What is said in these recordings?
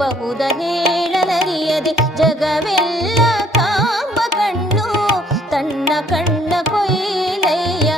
पहुद नेळलरी यदि जगविल्ला खाम्ब तन्न कण्न कोईलैया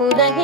不断。